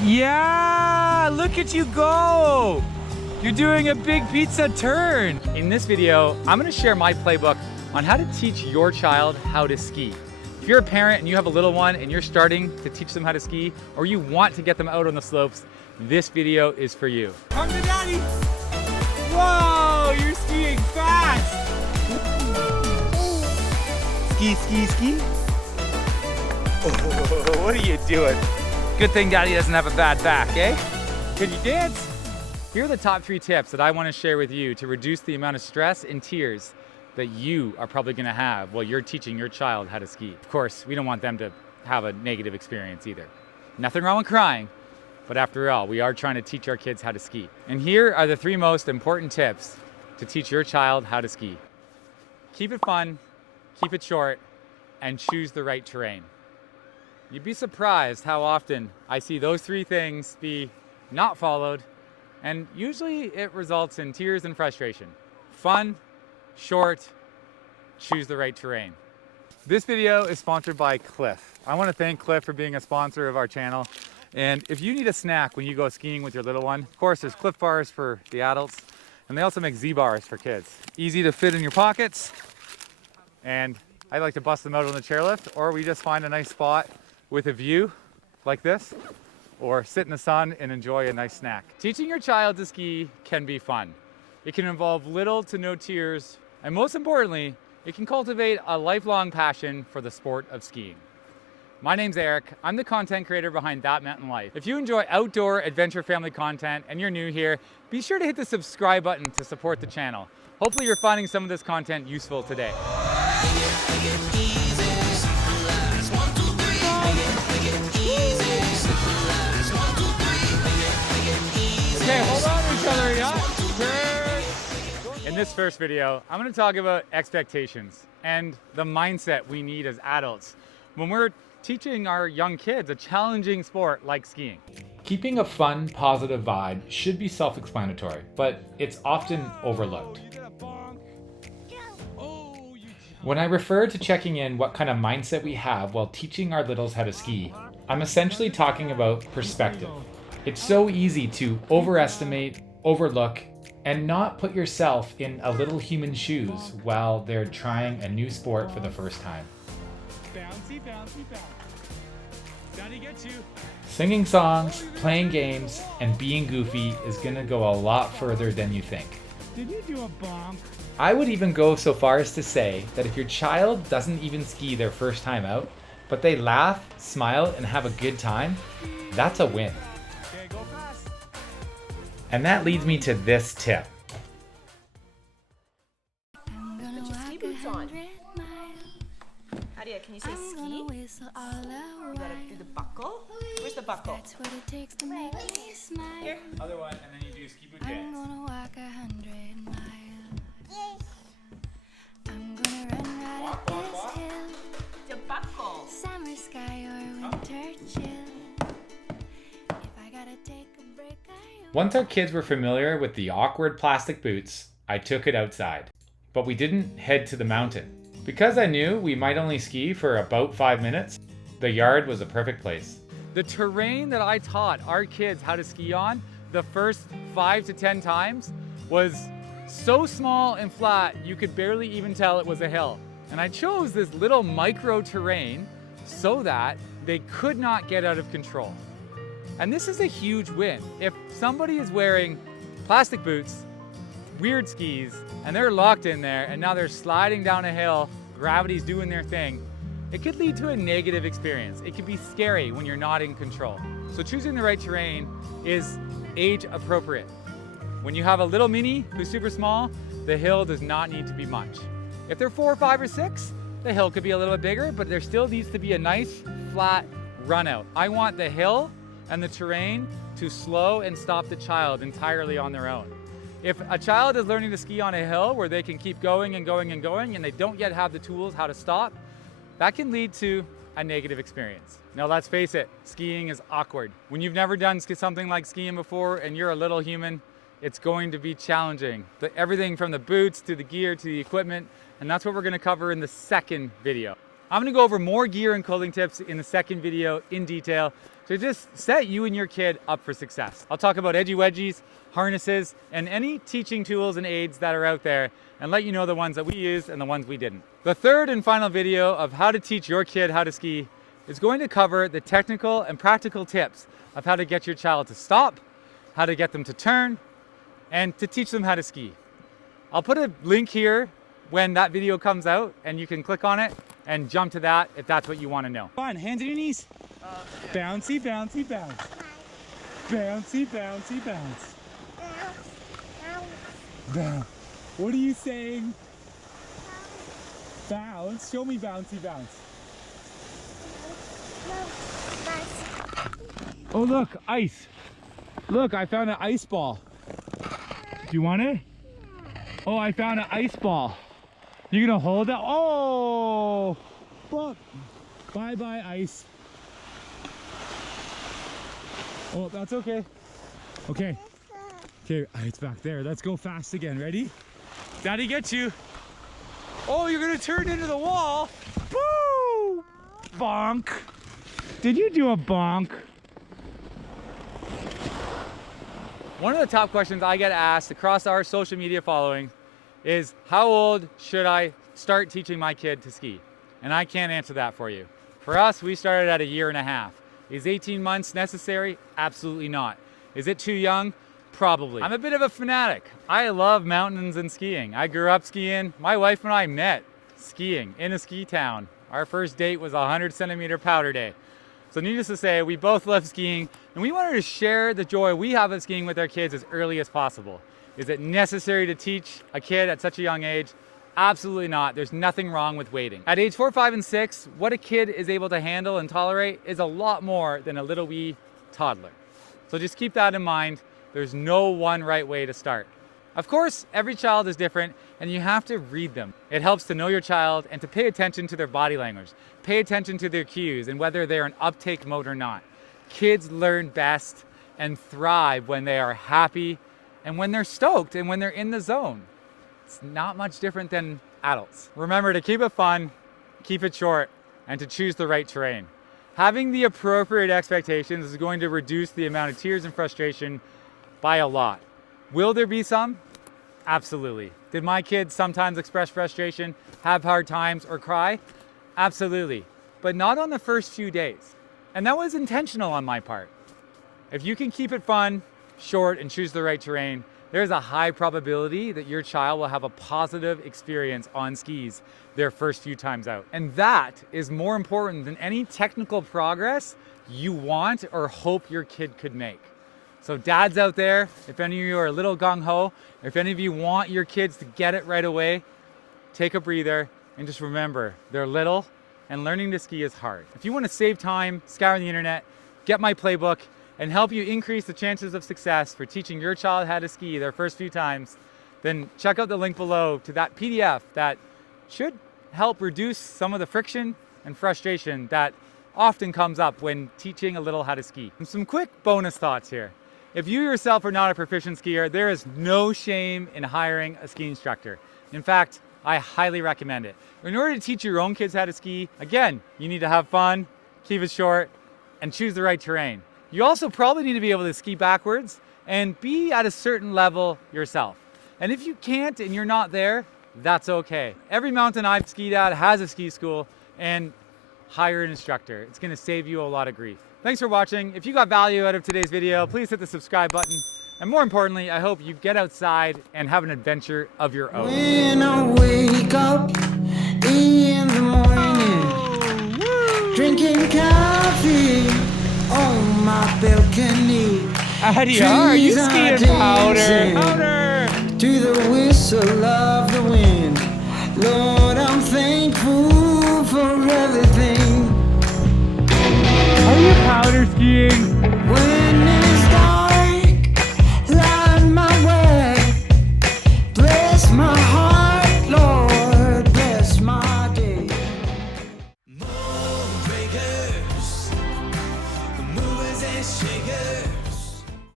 Yeah, look at you go. You're doing a big pizza turn. In this video, I'm gonna share my playbook on how to teach your child how to ski. If you're a parent and you have a little one and you're starting to teach them how to ski, or you want to get them out on the slopes, this video is for you. Come to daddy. Whoa, you're skiing fast. Ski, ski, ski. Oh, what are you doing? Good thing daddy doesn't have a bad back, eh? Can you dance? Here are the top 3 tips that I want to share with you to reduce the amount of stress and tears that you are probably going to have while you're teaching your child how to ski. Of course, we don't want them to have a negative experience either. Nothing wrong with crying, but after all, we are trying to teach our kids how to ski. And here are the 3 most important tips to teach your child how to ski. Keep it fun, keep it short, and choose the right terrain. You'd be surprised how often I see those 3 things be not followed, and usually it results in tears and frustration. Fun, short, choose the right terrain. This video is sponsored by Cliff. I want to thank Cliff for being a sponsor of our channel. And if you need a snack when you go skiing with your little one, of course there's Cliff bars for the adults, and they also make Z bars for kids. Easy to fit in your pockets, and I like to bust them out on the chairlift, or we just find a nice spot with a view like this, or sit in the sun and enjoy a nice snack. Teaching your child to ski can be fun. It can involve little to no tears, and most importantly, it can cultivate a lifelong passion for the sport of skiing. My name's Eric. I'm the content creator behind That Mountain Life. If you enjoy outdoor adventure family content and you're new here, be sure to hit the subscribe button to support the channel. Hopefully you're finding some of this content useful today. Okay, hold on to each other, yeah? Turn. In this first video, I'm going to talk about expectations and the mindset we need as adults when we're teaching our young kids a challenging sport like skiing. Keeping a fun, positive vibe should be self-explanatory, but it's often overlooked. When I refer to checking in what kind of mindset we have while teaching our littles how to ski, I'm essentially talking about perspective. It's so easy to overestimate, overlook, and not put yourself in a little human's shoes while they're trying a new sport for the first time. Bouncy, bouncy, bouncy. Daddy gets you. Singing songs, playing games, and being goofy is gonna go a lot further than you think. Did you do a bonk? I would even go so far as to say that if your child doesn't even ski their first time out, but they laugh, smile, and have a good time, that's a win. Okay, go fast. And that leads me to this tip. Put your ski boots on. Adia, can you say ski? You gotta do the buckle. Where's the buckle? Here. Other one, and then you do ski boot dance. Walk, walk, walk. The buckle. Summer sky or winter chill. If I gotta take a break, Once our kids were familiar with the awkward plastic boots, I took it outside. But we didn't head to the mountain. Because I knew we might only ski for about 5 minutes, the yard was a perfect place. The terrain that I taught our kids how to ski on the first 5 to 10 times was so small and flat you could barely even tell it was a hill. And I chose this little micro terrain so that they could not get out of control. And this is a huge win. If somebody is wearing plastic boots, weird skis, and they're locked in there and now they're sliding down a hill, gravity's doing their thing, it could lead to a negative experience. It could be scary when you're not in control. So choosing the right terrain is age appropriate. When you have a little mini who's super small, the hill does not need to be much. If they're 4, 5, or 6, the hill could be a little bit bigger, but there still needs to be a nice flat run out. I want the hill and the terrain to slow and stop the child entirely on their own. If a child is learning to ski on a hill where they can keep going and going and going and they don't yet have the tools how to stop, that can lead to a negative experience. Now let's face it, skiing is awkward. When you've never done something like skiing before and you're a little human, it's going to be challenging. Everything from the boots to the gear to the equipment, and that's what we're gonna cover in the second video. I'm gonna go over more gear and clothing tips in the second video in detail to just set you and your kid up for success. I'll talk about edgy wedgies, harnesses, and any teaching tools and aids that are out there and let you know the ones that we used and the ones we didn't. The third and final video of how to teach your kid how to ski is going to cover the technical and practical tips of how to get your child to stop, how to get them to turn, and to teach them how to ski. I'll put a link here when that video comes out and you can click on it and jump to that if that's what you want to know. Come on, hands on your knees. Bouncy, bouncy, bounce. Bouncy, bouncy, bounce. Bounce. What are you saying? Bounce. Show me bouncy, bounce. Oh look, ice. Look, I found an ice ball. Do you want it? Oh, I found an ice ball. You gonna hold it? Oh, look. Bye-bye, ice. Oh, that's okay. Okay. Okay, it's back there. Let's go fast again. Ready? Daddy gets you. Oh, you're gonna turn into the wall. Woo! Bonk. Did you do a bonk? One of the top questions I get asked across our social media following is, how old should I start teaching my kid to ski? And I can't answer that for you. For us, we started at 1.5 years. Is 18 months necessary? Absolutely not. Is it too young? Probably. I'm a bit of a fanatic. I love mountains and skiing. I grew up skiing. My wife and I met skiing in a ski town. Our first date was a 100-centimeter powder day. So needless to say, we both love skiing, and we wanted to share the joy we have of skiing with our kids as early as possible. Is it necessary to teach a kid at such a young age? Absolutely not. There's nothing wrong with waiting. At age 4, 5, and 6, what a kid is able to handle and tolerate is a lot more than a little wee toddler. So just keep that in mind. There's no one right way to start. Of course, every child is different, and you have to read them. It helps to know your child and to pay attention to their body language. Pay attention to their cues and whether they're an uptake mode or not. Kids learn best and thrive when they are happy and when they're stoked and when they're in the zone. It's not much different than adults. Remember to keep it fun, keep it short, and to choose the right terrain. Having the appropriate expectations is going to reduce the amount of tears and frustration by a lot. Will there be some? Absolutely. Did my kids sometimes express frustration, have hard times, or cry? Absolutely. But not on the first few days. And that was intentional on my part. If you can keep it fun, short, and choose the right terrain, there's a high probability that your child will have a positive experience on skis their first few times out. And that is more important than any technical progress you want or hope your kid could make. So dads out there, if any of you are a little gung-ho, if any of you want your kids to get it right away, take a breather and just remember, they're little and learning to ski is hard. If you want to save time, scour the internet, get my playbook, and help you increase the chances of success for teaching your child how to ski their first few times, then check out the link below to that PDF that should help reduce some of the friction and frustration that often comes up when teaching a little how to ski. And some quick bonus thoughts here. If you yourself are not a proficient skier, there is no shame in hiring a ski instructor. In fact, I highly recommend it. In order to teach your own kids how to ski, again, you need to have fun, keep it short, and choose the right terrain. You also probably need to be able to ski backwards and be at a certain level yourself. And if you can't and you're not there, that's okay. Every mountain I've skied at has a ski school, and hire an instructor. It's gonna save you a lot of grief. Thanks for watching. If you got value out of today's video, please hit the subscribe button. And more importantly, I hope you get outside and have an adventure of your own. When I wake up in the morning, drinking coffee on my balcony. Addy, are you skiing powder? Powder! To the whistle of the wind. Lord, I'm thankful for everything. Are you powder skiing?